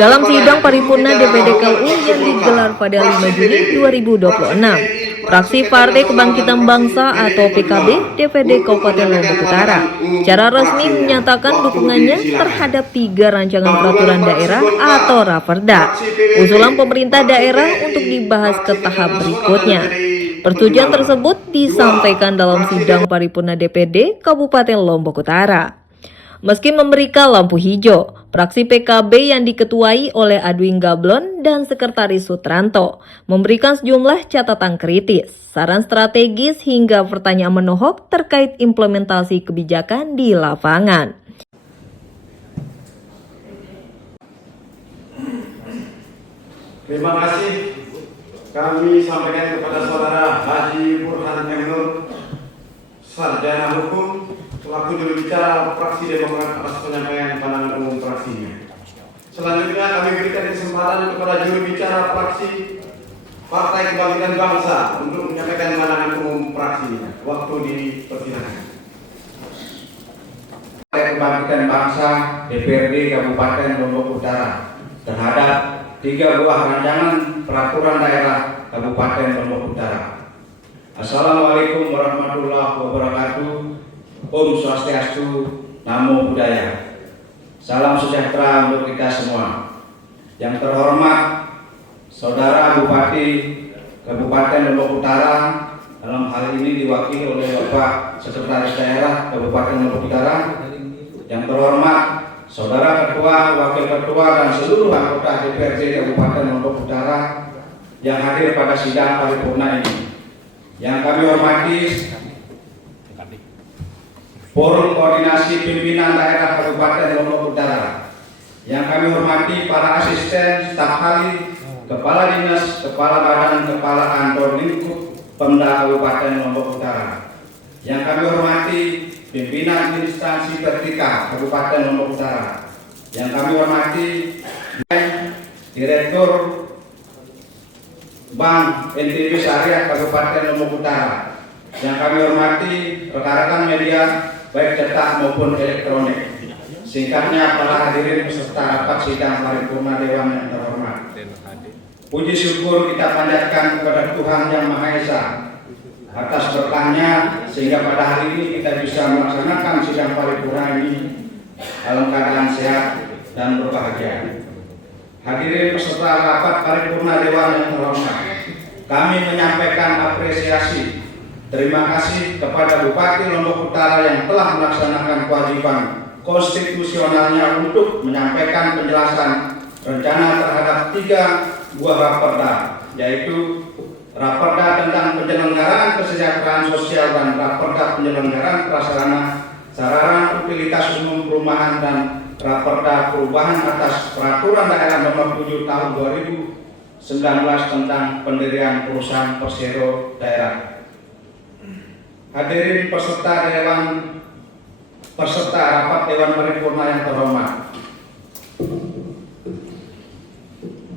Dalam sidang paripurna DPD KU yang digelar pada 5 Juni 2026, fraksi Partai Kebangkitan Bangsa atau PKB DPD Kabupaten Lombok Utara secara resmi menyatakan dukungannya terhadap 3 rancangan peraturan daerah atau Raperda, usulan pemerintah daerah untuk dibahas ke tahap berikutnya. Persetujuan tersebut disampaikan dalam sidang paripurna DPD Kabupaten Lombok Utara. Meski memberikan lampu hijau, fraksi PKB yang diketuai oleh Adwin Gablon dan Sekretaris Sutranto memberikan sejumlah catatan kritis, saran strategis hingga pertanyaan menohok terkait implementasi kebijakan di lapangan. Terima kasih kami sampaikan kepada Saudara Haji Burhan M. Nur, Sarjana Hukum, selaku juru bicara fraksi Demokrat atas penyampaian pandangan umum fraksinya. Selanjutnya kami berikan kesempatan kepada juru bicara fraksi Partai Kebangkitan Bangsa untuk menyampaikan pandangan umum fraksinya. Waktu dipersilakan. Partai Kebangkitan Bangsa DPRD Kabupaten Lombok Utara terhadap 3 buah rancangan peraturan daerah Kabupaten Lombok Utara. Assalamualaikum warahmatullahi wabarakatuh. Om Swastiastu, Namo Buddhaya. Salam sejahtera untuk kita semua. Yang terhormat Saudara Bupati Kabupaten Lombok Utara, dalam hal ini diwakili oleh Bapak Sekretaris Daerah Kabupaten Lombok Utara. Yang terhormat Saudara Ketua, Wakil Ketua, dan seluruh anggota DPRD Kabupaten Lombok Utara yang hadir pada sidang paripurna ini. Yang kami hormati Forum Koordinasi Pimpinan Daerah Kabupaten Lombok Utara. Yang kami hormati para asisten, staf ahli, kepala dinas, kepala badan, kepala kantor lingkup Pemda Kabupaten Lombok Utara. Yang kami hormati pimpinan instansi vertikal Kabupaten Lombok Utara. Yang kami hormati Direktur Bank NTB Syariah Kabupaten Lombok Utara. Yang kami hormati rekan-rekan media baik cetak maupun elektronik. Singkatnya, para hadirin peserta rapat sidang paripurna Dewan yang terhormat. Puji syukur kita panjatkan kepada Tuhan Yang Maha Esa atas berkahnya sehingga pada hari ini kita bisa melaksanakan sidang paripurna ini dalam keadaan sehat dan berbahagia. Hadirin peserta rapat paripurna Dewan yang terhormat, kami menyampaikan apresiasi. Terima kasih kepada Bupati Lombok Utara yang telah melaksanakan kewajiban konstitusionalnya untuk menyampaikan penjelasan rencana terhadap 3 buah raperda, yaitu Raperda tentang penyelenggaraan kesejahteraan sosial dan Raperda penyelenggaraan prasarana sarana utilitas umum perumahan dan Raperda perubahan atas peraturan daerah nomor 7 tahun 2019 tentang pendirian perusahaan persero daerah. Hadirin peserta rapat Dewan Paripurna yang terhormat,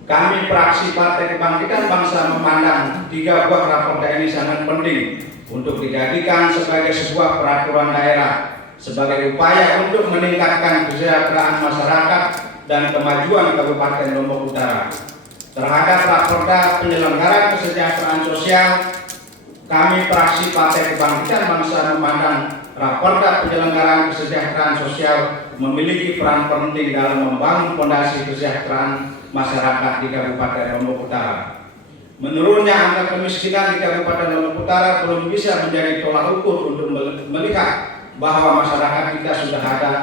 kami fraksi Partai Kebangkitan Bangsa memandang 3 buah raperda ini sangat penting untuk dijadikan sebagai sebuah peraturan daerah sebagai upaya untuk meningkatkan kesejahteraan masyarakat dan kemajuan Kabupaten Lombok Utara. Terhadap raperda penyelenggaraan kesejahteraan sosial, kami fraksi Partai Kebangkitan Bangsa memandang Raperda penyelenggaraan kesejahteraan sosial memiliki peran penting dalam membangun fondasi kesejahteraan masyarakat di Kabupaten Lombok Utara. Menurunnya angka kemiskinan di Kabupaten Lombok Utara belum bisa menjadi tolak ukur untuk melihat bahwa masyarakat kita sudah ada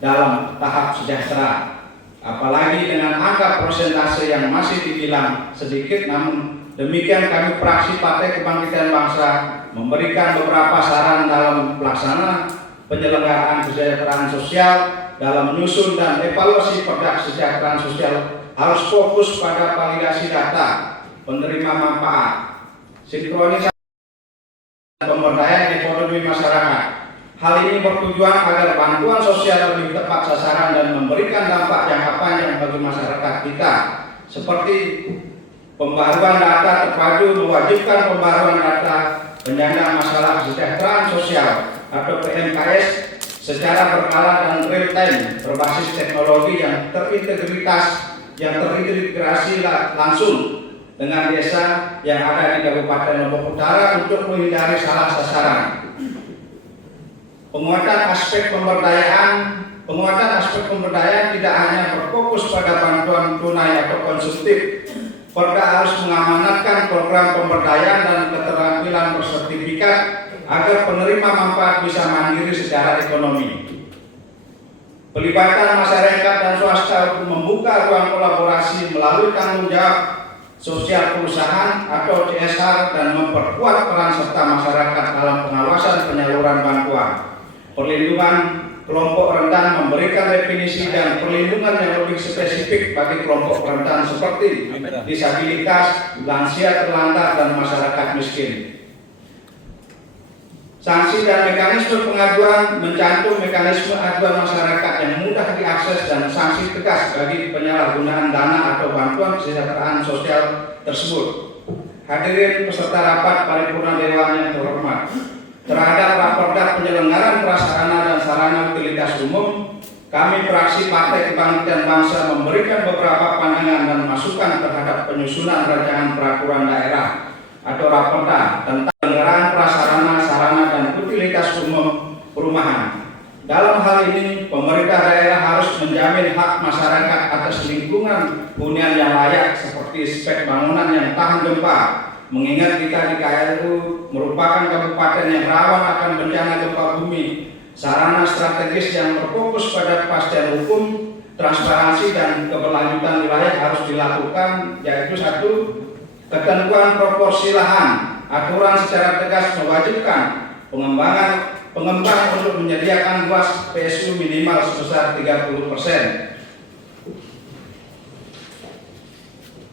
dalam tahap sejahtera. Apalagi dengan angka persentase yang masih dibilang sedikit, namun demikian kami fraksi Partai Kebangkitan Bangsa memberikan beberapa saran dalam pelaksanaan penyelenggaraan kesejahteraan sosial. Dalam menyusun dan evaluasi perda kesejahteraan sosial harus fokus pada validasi data penerima manfaat, sinkronisasi dan pemberdayaan ekonomi masyarakat. Hal ini bertujuan agar bantuan sosial lebih tepat sasaran dan memberikan dampak jangka panjang bagi masyarakat kita, seperti pembaruan data terpadu, mewajibkan pembaruan data penyandang masalah kesejahteraan sosial atau PMKS secara berkala dan real time berbasis teknologi yang terintegrasi langsung dengan desa yang ada di Kabupaten Lombok Utara untuk menghindari salah sasaran. Penguatan aspek pemberdayaan tidak hanya berfokus pada bantuan tunai atau konsumtif. Perda harus mengamanatkan program pemberdayaan dan keterampilan bersertifikat agar penerima manfaat bisa mandiri secara ekonomi. Pelibatan masyarakat dan swasta untuk membuka ruang kolaborasi melalui tanggung jawab sosial perusahaan atau CSR dan memperkuat peran serta masyarakat dalam pengawasan penyaluran bantuan. Perlindungan kelompok rentan, memberikan definisi dan perlindungan yang lebih spesifik bagi kelompok rentan seperti disabilitas, lansia terlantar, dan masyarakat miskin. Sanksi dan mekanisme pengaduan mencantum mekanisme aduan masyarakat yang mudah diakses dan sanksi tegas bagi penyalahgunaan dana atau bantuan kesejahteraan sosial tersebut. Hadirin peserta rapat paripurna Dewan yang terhormat, terhadap Raperda penyelenggaraan prasarana dan sarana utilitas umum, kami fraksi Partai Kebangkitan Bangsa memberikan beberapa pandangan dan masukan terhadap penyusunan rancangan peraturan daerah atau Raperda tentang penyelenggaraan prasarana, sarana dan utilitas umum perumahan. Dalam hal ini, pemerintah daerah harus menjamin hak masyarakat atas lingkungan hunian yang layak seperti spek bangunan yang tahan gempa. Mengingat kita di KLU merupakan kabupaten yang rawan akan bencana gempa bumi, sarana strategis yang berfokus pada kepastian hukum, transparansi dan keberlanjutan wilayah harus dilakukan, yaitu 1. Ketentuan proporsi lahan, aturan secara tegas mewajibkan pengembang untuk menyediakan luas PSU minimal sebesar 30%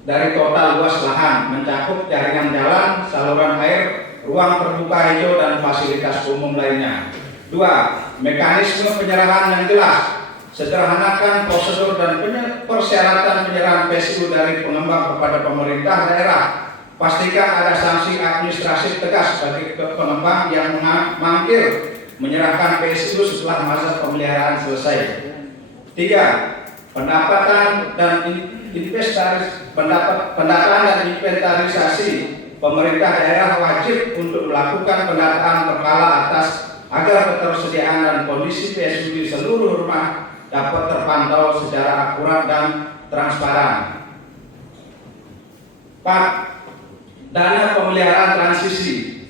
dari total luas lahan, mencakup jaringan jalan, saluran air, ruang terbuka hijau, dan fasilitas umum lainnya. 2. Mekanisme penyerahan yang jelas. Sederhanakan prosedur dan persyaratan penyerahan PSU dari pengembang kepada pemerintah daerah. Pastikan ada sanksi administratif tegas bagi pengembang yang mangkir menyerahkan PSU setelah masa pemeliharaan selesai. 3. Pendataan dan inventarisasi. Pemerintah daerah wajib untuk melakukan pendataan berkala atas agar ketersediaan dan kondisi PSU di seluruh rumah dapat terpantau secara akurat dan transparan. 4. Dana pemeliharaan transisi.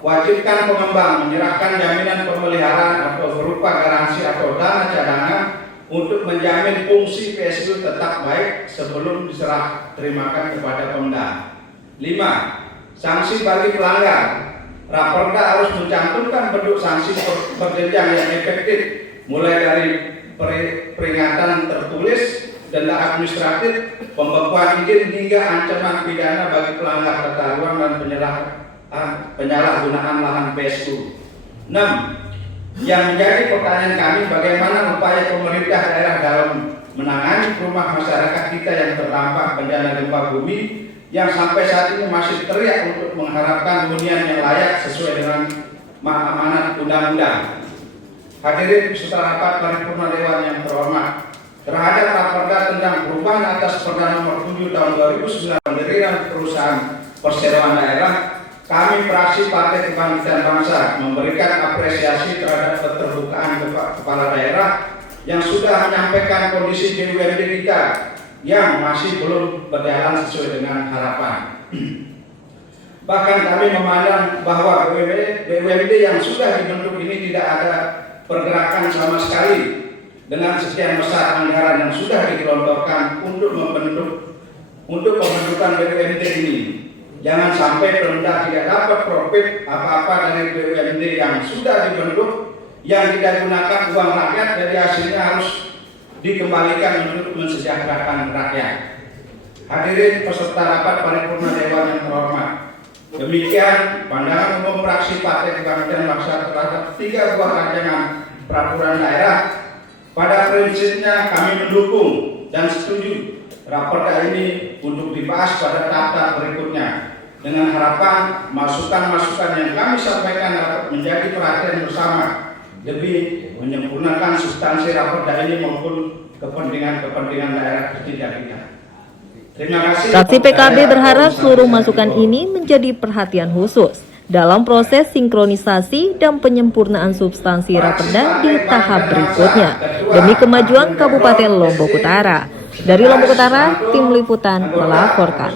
Wajibkan pengembang menyerahkan jaminan pemeliharaan atau berupa garansi atau dana cadangan untuk menjamin fungsi PSU tetap baik sebelum diserah terimakan kepada Pemda. 5. Sanksi bagi pelanggar. Raperda harus mencantumkan bentuk sanksi berjenjang yang efektif, mulai dari peringatan tertulis, denda administratif, pembekuan izin hingga ancaman pidana bagi pelanggar tata ruang dan penyalahgunaan lahan PSU. 6. Yang menjadi pertanyaan kami, bagaimana upaya pemerintah daerah dalam menangani rumah masyarakat kita yang terdampak bencana gempa bumi yang sampai saat ini masih teriak untuk mengharapkan hunian yang layak sesuai dengan amanat undang-undang. Hadirin peserta rapat paripurna Dewan yang terhormat, terhadap Raperda tentang perubahan atas Perda Nomor 7 Tahun 2009 pendirian perusahaan perseroan daerah, kami fraksi Partai Kebangkitan Bangsa memberikan apresiasi terhadap keterbukaan kepala daerah yang sudah menyampaikan kondisi BUMD kita yang masih belum berjalan sesuai dengan harapan. Bahkan kami memandang bahwa BUMD yang sudah dibentuk ini tidak ada pergerakan sama sekali dengan sekian besar anggaran yang sudah digelontorkan untuk pembentukan BUMD ini. Jangan sampai Pemda tidak dapat profit apa-apa dari BUMD yang sudah dibentuk, yang tidak gunakan uang rakyat, jadi hasilnya harus dikembalikan untuk mensejahterakan rakyat. Hadirin peserta rapat paripurna Dewan yang terhormat, demikian pandangan umum fraksi Partai Kebangkitan Bangsa terhadap 3 buah rancangan peraturan daerah. Pada prinsipnya kami mendukung dan setuju Raperda ini untuk dibahas pada tahap berikutnya, dengan harapan masukan-masukan yang kami sampaikan dapat menjadi perhatian bersama lebih menyempurnakan substansi Raperda ini maupun kepentingan daerah tercinta kita. Terima kasih. Fraksi PKB berharap seluruh masukan ini menjadi perhatian khusus dalam proses sinkronisasi dan penyempurnaan substansi Raperda di tahap berikutnya demi kemajuan Kabupaten Lombok Utara. Dari Lombok Utara, tim liputan melaporkan.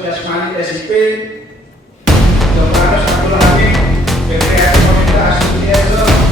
Kepada Satu Lagi, BPS Komite Asosiasi,